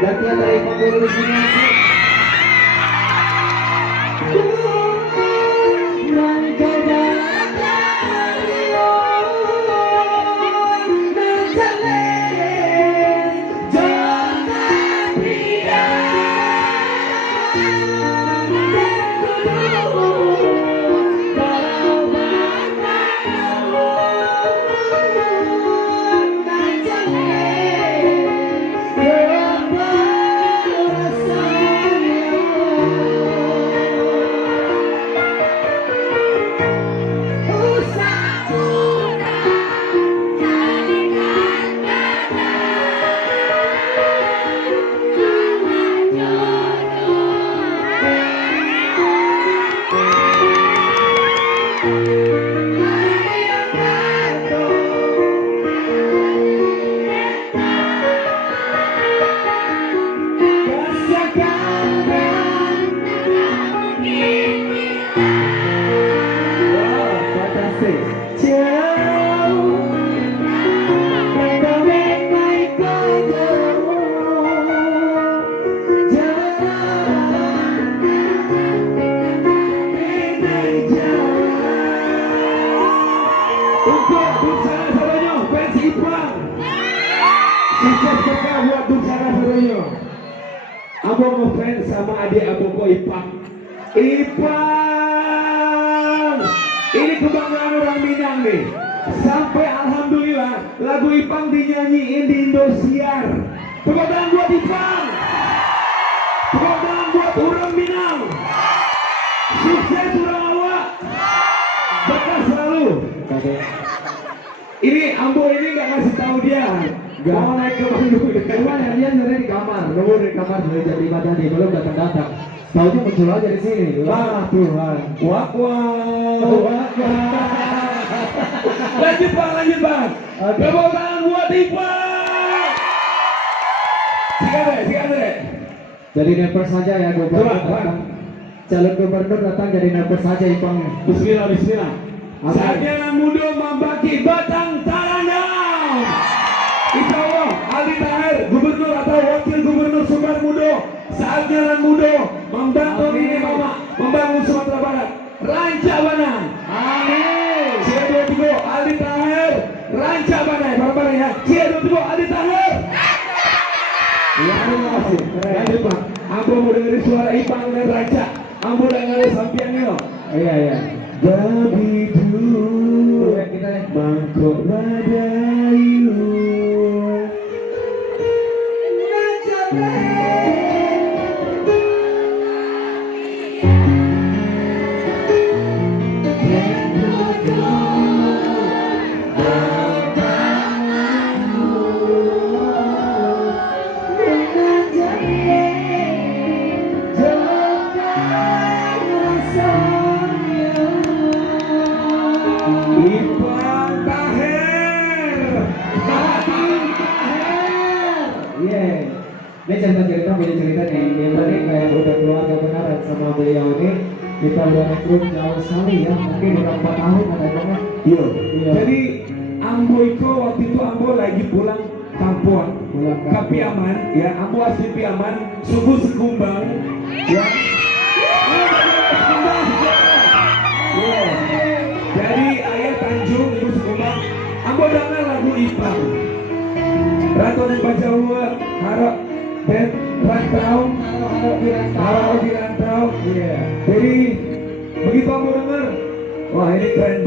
Gantian dari pemburu sini. Untuk Dursana Saronyo, fans Ipang. Sukses berkah buat Dursana Saronyo. Abang mau fans sama adik abang kok Ipang. Ipang, ini kebanggaan orang Minang nih. Sampai alhamdulillah lagu Ipang dinyanyiin di Indosiar. Tepuk tangan buat Ipang. Tepuk tangan buat orang Minang. Sukses orang awak. Berkah selalu. Ini Ambo ini nggak ngasih tahu dia. Mau naik ke Bandung. Cuman dia sebenarnya di kamar. Nunggu di kamar dari jam 5 tadi belum datang. Tahunya muncul aja di sini. Wah Tuhan. Wah. Lanjut bang. Tepuk tangan buat Ipang. Sikat deh. Jadi nervous saja ya gubernur datang. Calon gubernur datang jadi nervous saja Ipang. Bismillah. Saatnya anak muda membagi batang taranam. Insya Allah Aldi Taher, gubernur atau wakil gubernur Sumbar Mudo. Saatnya anak muda membangun ini membangun Sumatera Barat. Ranca Banang. Amin. C23 Aldi Taher, Ranca Banang. Bareng-bareng ya. C23 Aldi Taher. Ya, terima kasih. Lanjut Pak. Ambo mau dengerin suara Ipang dan Ranca. Ambo dengerin sampiannya. Iya. Dabidu mangkok badayu Ipang Taher. Ini cerita punya cerita nih. Yang tadi kayak udah keluarga benar sama beliau ini. Kita udah rekrut jauh sekali ya. Mungkin udah 4 tahun ada. Iya. Jadi Ambo itu waktu itu Ambo lagi pulang kampung. Ke Piaman ya. Ambo asli Piaman. Subuh Sekumbang ya. Jadi ayah Tanjung, ibu Sekumbang. Ambo dengar lagu Ipang. Ratu dan Pajawa, harap dan rantau, harap di rantau. Jadi begitu Ambo dengar, wah ini keren banget.